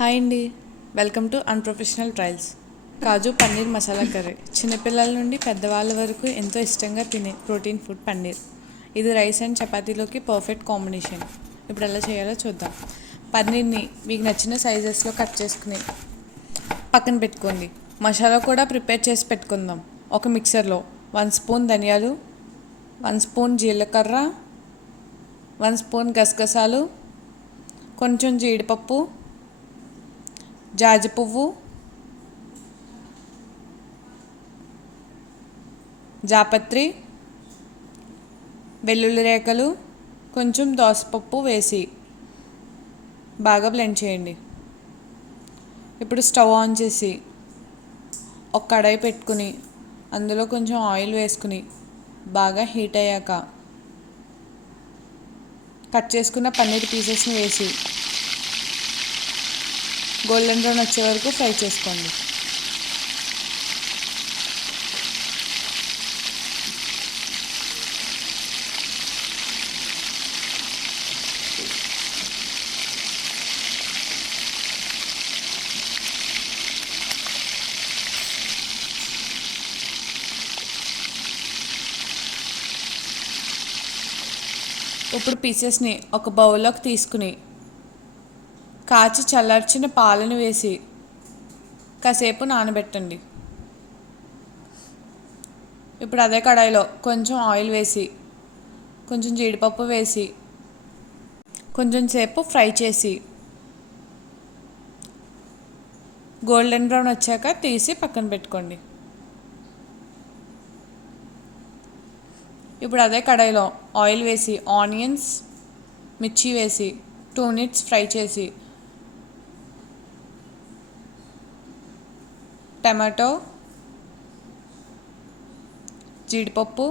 Hi అండి, welcome to unprofessional trials. Kaju paneer masala curry చిన్నపిల్లల నుండి పెద్దవాళ్ళ వరకు ఎంతో ఇష్టంగా తినే ప్రోటీన్ ఫుడ్ పన్నీర్. ఇది రైస్ అండ్ చపాతీలోకి పర్ఫెక్ట్ కాంబినేషన్. ఇప్పుడు ఎలా చేయాలో చూద్దాం. పన్నీర్ని మీకు నచ్చిన సైజెస్లో కట్ చేసుకుని పక్కన పెట్టుకోండి. మసాలా కూడా ప్రిపేర్ చేసి పెట్టుకుందాం. ఒక మిక్సర్లో 1 స్పూన్ ధనియాలు, 1 స్పూన్ జీలకర్ర, 1 స్పూన్ గసగసాలు, కొంచెం జీడిపప్పు, జాజి పువ్వు, జాపత్రి, వెల్లుల్లి రేఖలు, కొంచెం దోసపప్పు వేసి బాగా బ్లెండ్ చేయండి. ఇప్పుడు స్టవ్ ఆన్ చేసి ఒక కడాయి పెట్టుకుని అందులో కొంచెం ఆయిల్ వేసుకుని బాగా హీట్ అయ్యాక కట్ చేసుకున్న పన్నీర్ పీసెస్ని వేసి గోల్డెన్ బ్రౌన్ వచ్చే వరకు ఫ్రై చేసుకోండి. ఇప్పుడు పీసెస్ని ఒక బౌల్లోకి తీసుకుని కాచి చల్లార్చిన పాలను వేసి కాసేపు నానబెట్టండి. ఇప్పుడు అదే కడాయిలో కొంచెం ఆయిల్ వేసి కొంచెం జీడిపప్పు వేసి కొంచెం సేపు ఫ్రై చేసి గోల్డెన్ బ్రౌన్ వచ్చాక తీసి పక్కన పెట్టుకోండి. ఇప్పుడు అదే కడాయిలో ఆయిల్ వేసి ఆనియన్స్, మిర్చి వేసి 2 మినిట్స్ ఫ్రై చేసి టమాటో, జీడిపప్పు,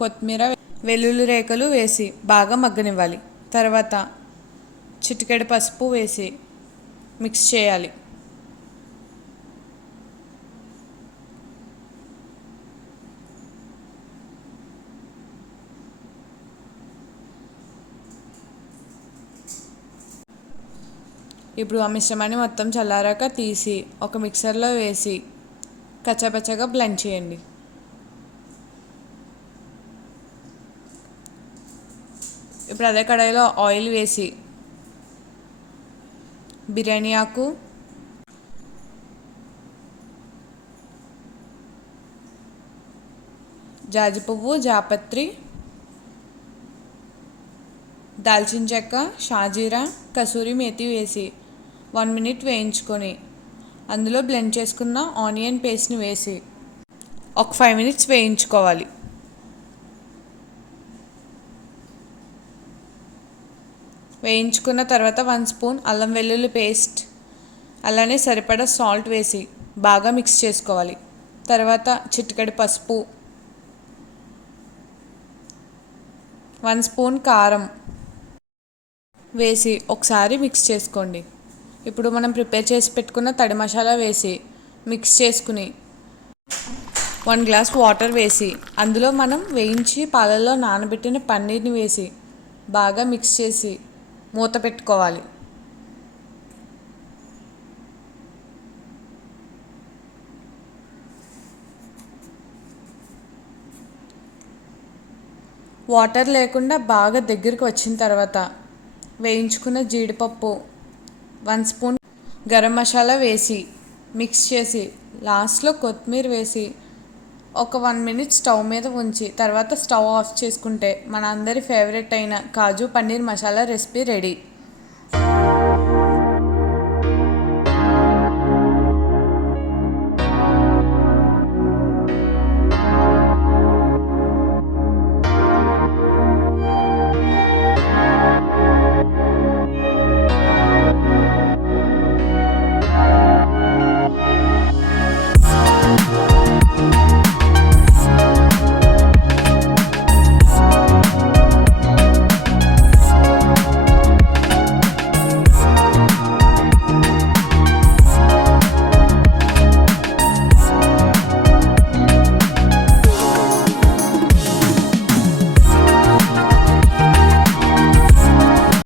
కొత్తిమీర, వెల్లుల్లి రేఖలు వేసి బాగా మగ్గనివ్వాలి. తర్వాత చిటికెడు పసుపు వేసి మిక్స్ చేయాలి. ఇప్పుడు ఆ మిశ్రమాన్ని మొత్తం చల్లారాక తీసి ఒక మిక్సర్లో వేసి కచ్చాపచ్చాగా బ్లెండ్ చేయండి. ఇప్పుడు అదే కడాయిలో ఆయిల్ వేసి బిర్యానీ ఆకు, జాజి పువ్వు, జాపత్రి, దాల్చిన చెక్క, షాజీరా, కసూరి మేతి వేసి 1 మినిట్ వేయించుకొని అందులో బ్లెండ్ చేసుకున్న ఆనియన్ పేస్ట్ని వేసి ఒక 5 మినిట్స్ వేయించుకోవాలి. వేయించుకున్న తర్వాత 1 స్పూన్ అల్లం వెల్లుల్లి పేస్ట్, అలానే సరిపడా సాల్ట్ వేసి బాగా మిక్స్ చేసుకోవాలి. తర్వాత చిటికెడు పసుపు, 1 స్పూన్ కారం వేసి ఒకసారి మిక్స్ చేసుకోండి. ఇప్పుడు మనం ప్రిపేర్ చేసి పెట్టుకున్న తడి మసాలా వేసి మిక్స్ చేసుకుని 1 గ్లాస్ వాటర్ వేసి అందులో మనం వేయించి పాలల్లో నానబెట్టిన పన్నీర్ని వేసి బాగా మిక్స్ చేసి మూత పెట్టుకోవాలి. వాటర్ లేకుండా బాగా దగ్గరికి వచ్చిన తర్వాత వేయించుకున్న జీడిపప్పు, 1 స్పూన్ గరం మసాలా వేసి మిక్స్ చేసి లాస్ట్లో కొత్తిమీర వేసి ఒక 1 మినిట్ స్టవ్ మీద ఉంచి తర్వాత స్టవ్ ఆఫ్ చేసుకుంటే మన అందరి ఫేవరెట్ అయిన కాజు పన్నీర్ మసాలా రెసిపీ రెడీ.